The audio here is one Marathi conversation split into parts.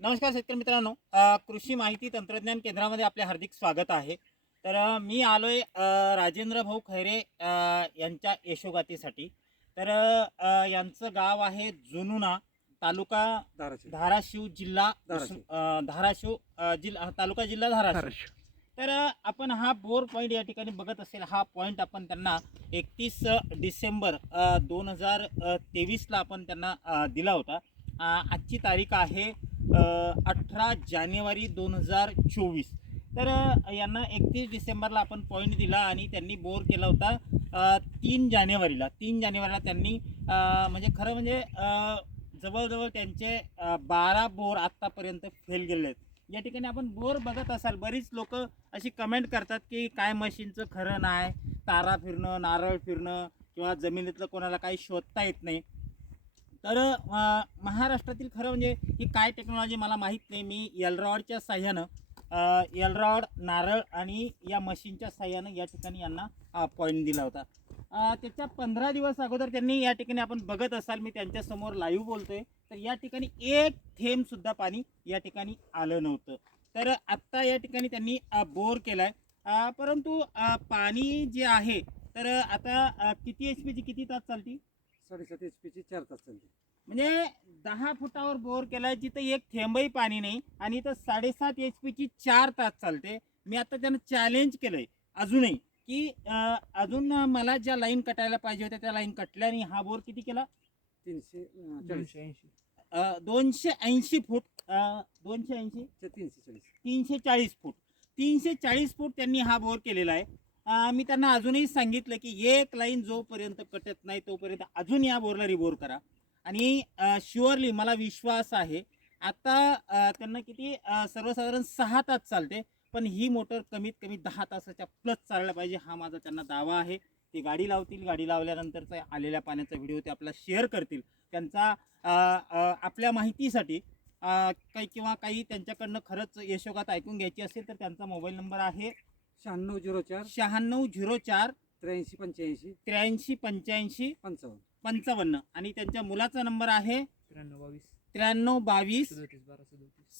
नमस्कार शेतकरी मित्रांनो, कृषी माहिती तंत्रज्ञान केंद्रामध्ये आपले हार्दिक स्वागत आहे. तर मी आलोय राजेंद्र भाऊ खैरे यांच्या यशोगाथेसाठी. तर यांचं गाव आहे जुनुना, तालुका धाराशिव, जिल्हा धाराशिव, तालुका जिल्हा धाराशिव. तर आपण हा बोर पॉईंट या ठिकाणी बघत असेल. हा पॉईंट आपण त्यांना 31 डिसेंबर 2023ला आपण त्यांना दिला होता. आजची तारीख आहे 18 जानेवारी 2024. तर यांना 31 डिसेंबरला आपण पॉईंट दिला आणि त्यांनी बोर केला होता 3 जानेवारीला त्यांनी म्हणजे खरं म्हणजे जवळजवळ त्यांचे 12 बोर आत्तापर्यंत फेल गेले आहेत. या ठिकाणी आपण बोर बघत असाल, बरीच लोक अशी कमेंट करतात की काय मशीनचं खरं नाही, तारा फिरणं, नारळ फिरणं किंवा जमिनीतलं कोणाला काही शोधता येत नाही. तर महाराष्ट्रातील खरं म्हणजे ही काय टेक्नॉलॉजी मला माहीत नाही. मी एलरॉडच्या साह्यानं एलरॉड, नारळ आणि या मशीनच्या साह्यानं या ठिकाणी यांना पॉईंट दिला होता. त्याच्या 15 दिवस अगोदर त्यांनी या ठिकाणी आपण बघत असाल, मी त्यांच्यासमोर लाईव्ह बोलतोय, तर या ठिकाणी एक थेंबसुद्धा पाणी या ठिकाणी आलं नव्हतं. तर आत्ता या ठिकाणी त्यांनी बोर केला आहे. परंतु पाणी जे आहे, तर आता किती HP ची किती तास चालती? 7.5 HP 4 तास चालते. म्हणजे 10 फुटावर बोर केलाय, जिथं एक थेंबही पाणी नाही आणि इथं 7.5 HP 4 तास चालते. मी आता त्यांना चॅलेंज केलंय अजूनही की अजून मला ज्या लाईन कटायला पाहिजे होत्या त्या लाईन कटल्या आणि हा बोर किती केला? 380 280 फूट, 280 340 फूट, 340 फूट त्यांनी हा बोर केलेला आहे. मी त्यांना अजूनही सांगितलं की एक लाईन जोपर्यंत कटत नाही तोपर्यंत अजून या बोरला रिबोर करा. आणि शुअरली मला विश्वास आहे आता त्यांना किती सर्वसाधारण 6 तास चालते, पण ही मोटर कमीत कमी 10 तासाच्या प्लस चालला पाहिजे, हा माझा त्यांना दावा आहे. ते गाडी लावतील, गाडी लावल्यानंतरचा आलेल्या पाण्याचा व्हिडिओ ते आपला शेअर करतील. त्यांचा आपल्या माहितीसाठी काही किंवा काही त्यांच्याकडनं खरंच यशोगाथा ऐकून घ्यायची असेल तर त्यांचा मोबाईल नंबर आहे 9604 9604 8385 8385 55. 55 आणि त्यांच्या मुलाचा नंबर आहे 9322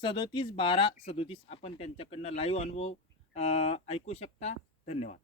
37 12 37. आपण त्यांच्याकडनं लाईव्ह अनुभव ऐकू शकता. धन्यवाद.